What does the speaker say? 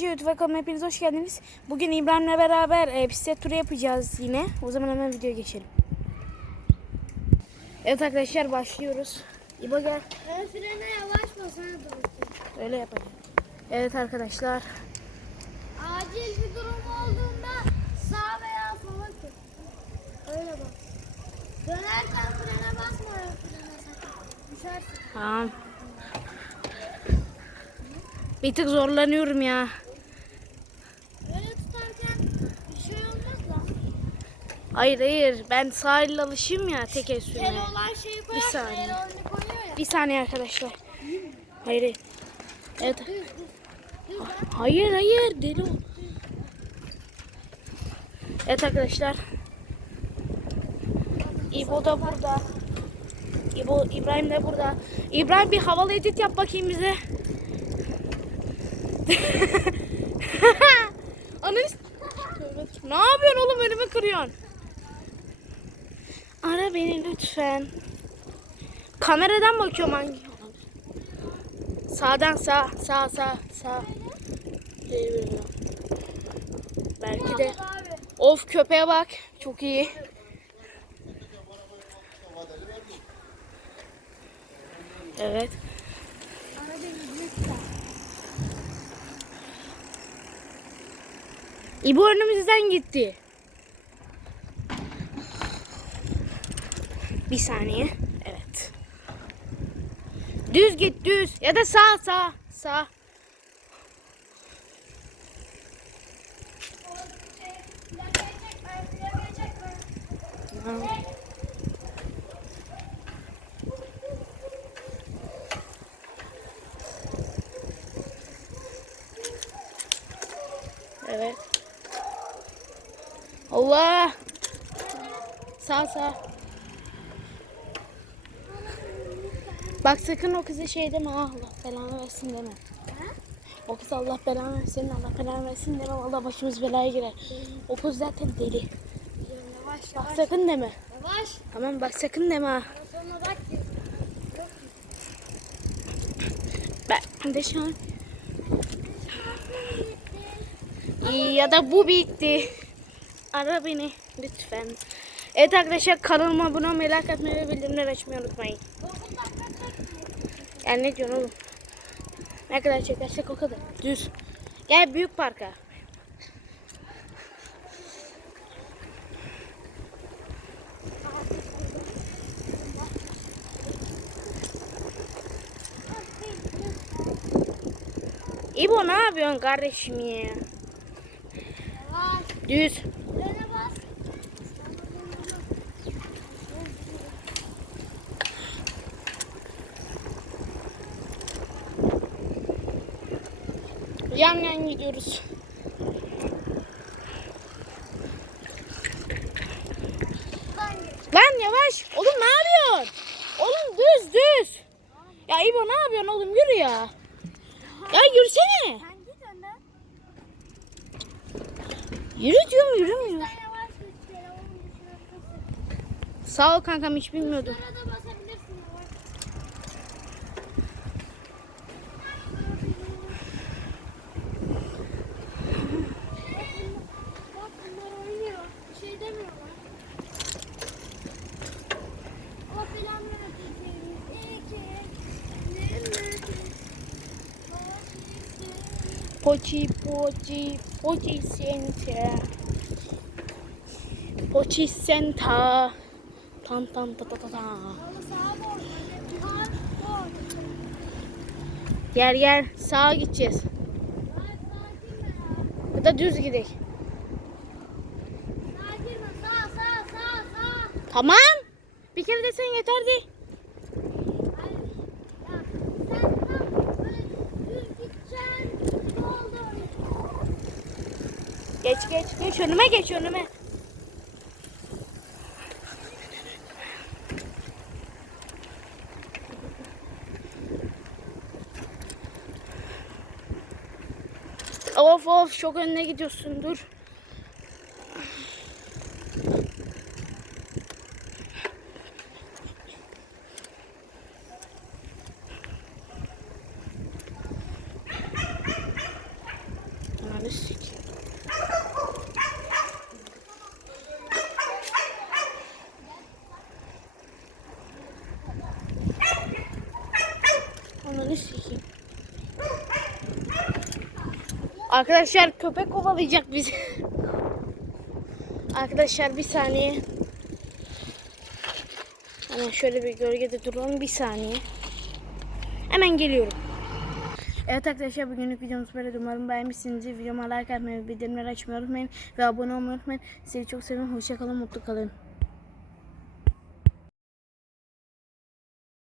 YouTube kanalıma hepiniz hoş geldiniz. Bugün İbrahim'le beraber e, bisiklet turu yapacağız yine. O zaman hemen videoya geçelim. Evet arkadaşlar başlıyoruz. İbo gel. Ben frene yavaş basana durursun. Öyle yapalım. Evet arkadaşlar. Acil bir durum olduğunda sağ veya sola tut. Öyle bak. Dönerken frene basma ya frene sakın. Düşersin. Tamam. Bir tık zorlanıyorum ya. Öyle tutarken bir şey olmaz lan. Hayır hayır ben sahilde alışayım ya tek el El sürmeye. olan şeyi saniye. El onu koyuyor ya. Bir saniye arkadaşlar. Hayır hayır. Evet. Düz düz. Düz lan. Hayır hayır deli ol. Evet arkadaşlar. İbo da burada. İbo İbrahim de burada. İbrahim bir havalı edit yap bakayım bize. Ananı s- Ne yapıyorsun oğlum önümü kırıyorsun. Ara beni lütfen. Kameradan bakıyorum hangi Sağdan sağ sağ sağ sağ. Belki de. Of köpeğe bak. Çok iyi. Evet. İbo önümüzden gitti. Bir saniye. Evet. Düz git düz. Ya da sağ sağ sağ. Evet. Allah. Sağ sağ. Bak sakın o kıza şey deme. "Ah, Allah belanı versin deme. O kız Allah belanı versin, Allah belanı versin deme. Valla başımız belaya girer. O kız zaten deli. Yavaş Bak yavaş. sakın deme. Yavaş. Tamam bak sakın deme ha. Bak. Ben de şu an... Ya da bu bitti. Ara beni lütfen. Evet arkadaşlar kanalıma abone olmayı, like atmayı ve bildirimleri açmayı unutmayın. Yani ne diyorsun oğlum? Ne kadar çekersek o kadar. Düz. Gel büyük parka. İbo ne yapıyorsun kardeşim ya? Düz. Yan yan gidiyoruz. Lan yavaş. Oğlum ne yapıyorsun? Oğlum düz düz. Ya İbo ne yapıyorsun oğlum yürü ya. Ya yürüsene. Yürü diyorum yürümüyor. Sağ ol kankam hiç bilmiyordum. Sonra da basabilirsin yavaş. Bak bunlar oynuyor. Bir şey demiyorlar. Allah belanı versin. İki. Poçi poçi poçi sente. Poçi senta. Tam tam ta ta ta ta. Gel gel sağa gideceğiz. Ya. Da düz gidelim. Tamam. Bir kere desen yeterdi. Hayır. Ya sen tam böyle düz gideceksin. Ne oldu? Geç geç geç önüme geç önüme. Of of çok önüne gidiyorsun dur. Ananı sikeyim. Ananı sikeyim. Arkadaşlar köpek kovalayacak bizi. Arkadaşlar bir saniye. Hemen şöyle bir gölgede duralım bir saniye. Hemen geliyorum. Evet arkadaşlar bugünlük videomuz böyle. Umarım beğenmişsinizdir. Videoma like atmayı, bildirimleri açmayı unutmayın. Ve abone olmayı unutmayın. Sizi çok seviyorum. Hoşçakalın, mutlu kalın.